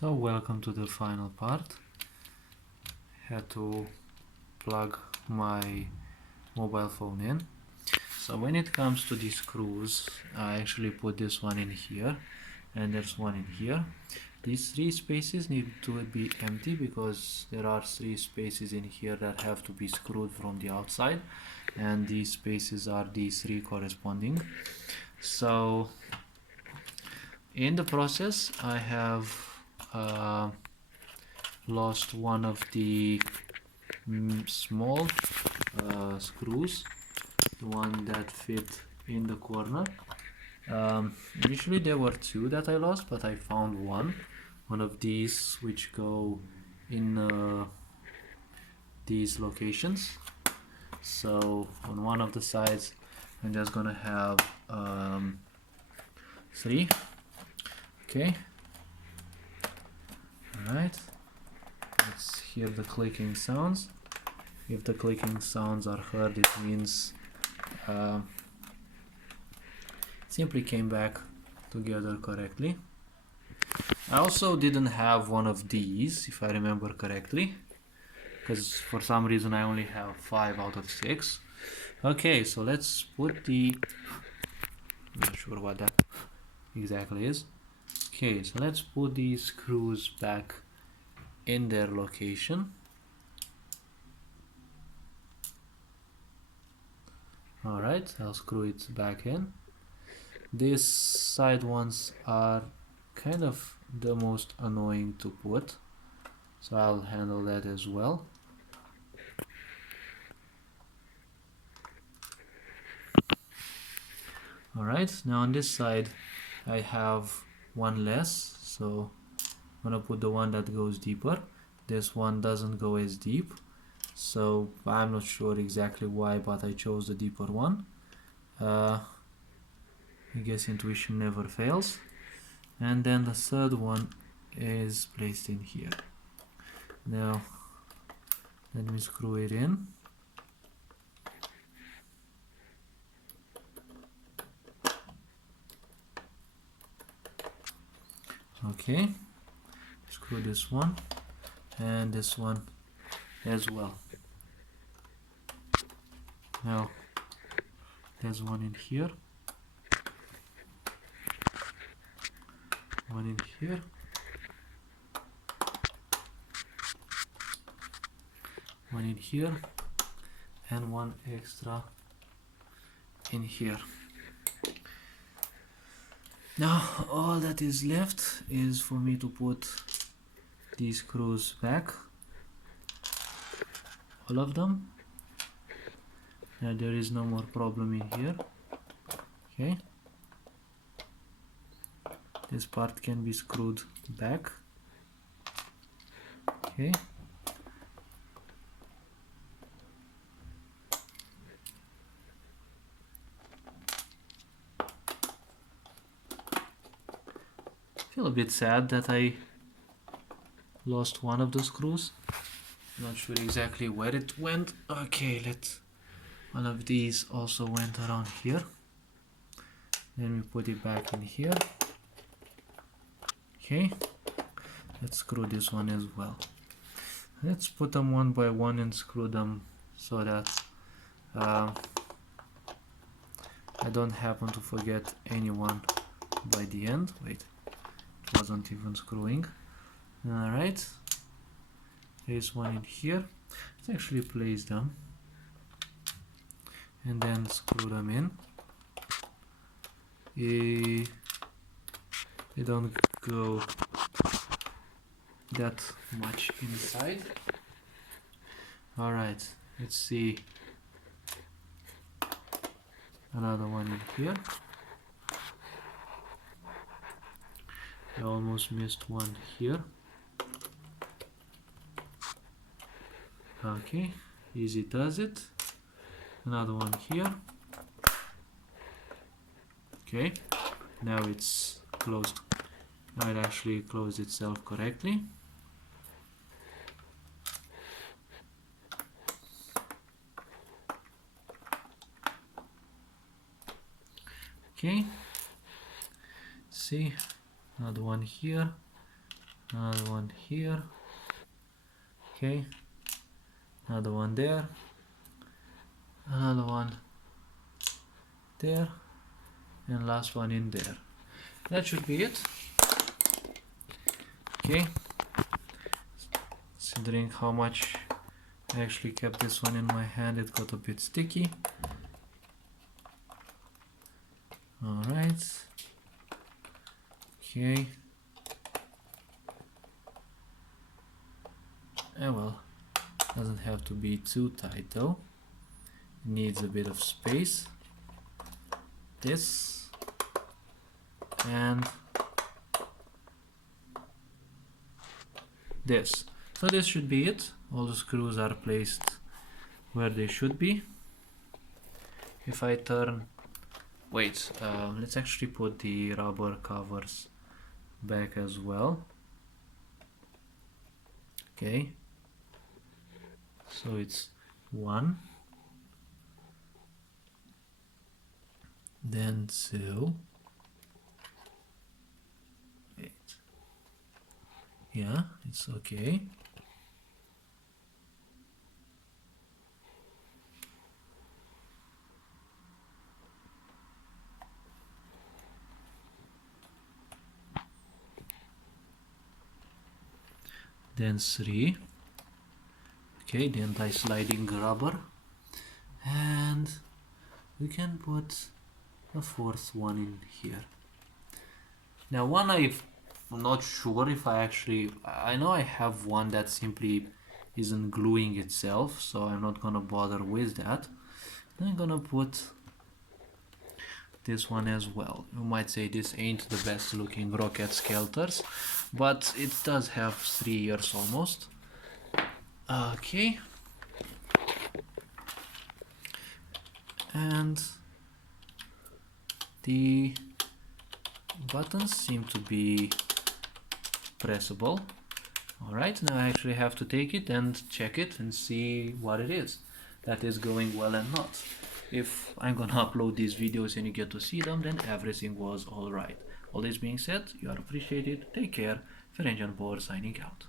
So welcome to the final part. Had to plug my mobile phone in. So when it comes to these screws, I actually put this one in here and there's one in here. These three spaces need to be empty because there are three spaces in here that have to be screwed from the outside, and these spaces are these three corresponding. So in the process I have lost one of the small screws, the one that fit in the corner. Initially there were two that I lost, but I found one of these which go in these locations. So on one of the sides I'm just gonna have three. Okay, alright, let's hear the clicking sounds. If the clicking sounds are heard, it means simply came back together correctly. I also didn't have one of these, if I remember correctly, because for some reason I only have 5 out of 6. Okay, so let's put the... I'm not sure what that exactly is. Okay, so let's put these screws back in their location. Alright, I'll screw it back in. These side ones are kind of the most annoying to put, so I'll handle that as well. Alright, now on this side I have one less, so I'm gonna put the one that goes deeper. This one doesn't go as deep, so I'm not sure exactly why, but I chose the deeper one. I guess intuition never fails. And then the third one is placed in here. Now let me screw it in. Okay, screw this one and this one as well. Now there's one in here, one in here, one in here, and one extra in here. Now all that is left is for me to put these screws back, all of them. Now there is no more problem in here. Okay, this part can be screwed back. Okay, feel a bit sad that I lost one of the screws. Not sure exactly where it went. Okay, one of these also went around here. Then we put it back in here. Okay, let's screw this one as well. Let's put them one by one and screw them so that I don't happen to forget anyone by the end. Wait, it wasn't even screwing. Alright, there's one in here. Let's actually place them and then screw them in. They don't go that much inside. Alright, let's see another one in here. I almost missed one here. Okay, easy does it. Another one here. Okay, now it's closed. Now it actually closed itself correctly. Okay, see, another one here. another one here, okay, another one there, another one there, and last one in there. That should be it. Okay, considering how much I actually kept this one in my hand, it got a bit sticky. Alright, okay, well, doesn't have to be too tight though, it needs a bit of space. This and this. So this should be it. All the screws are placed where they should be. If I turn, wait, let's actually put the rubber covers back as well. Okay, so it's 1, then 2, wait, yeah, it's okay. Then 3, okay, the anti-sliding rubber, and we can put a 4th one in here. Now one I'm not sure if I know I have one that simply isn't gluing itself, so I'm not gonna bother with that. I'm gonna put this one as well. You might say this ain't the best looking Roccat Skeltrs, but it does have 3 years almost. Okay, and the buttons seem to be pressable. Alright, now I actually have to take it and check it and see what it is that is going well and not. If I'm gonna upload these videos and you get to see them, then everything was alright. All this being said, you are appreciated. Take care. Ferenc Bohr signing out.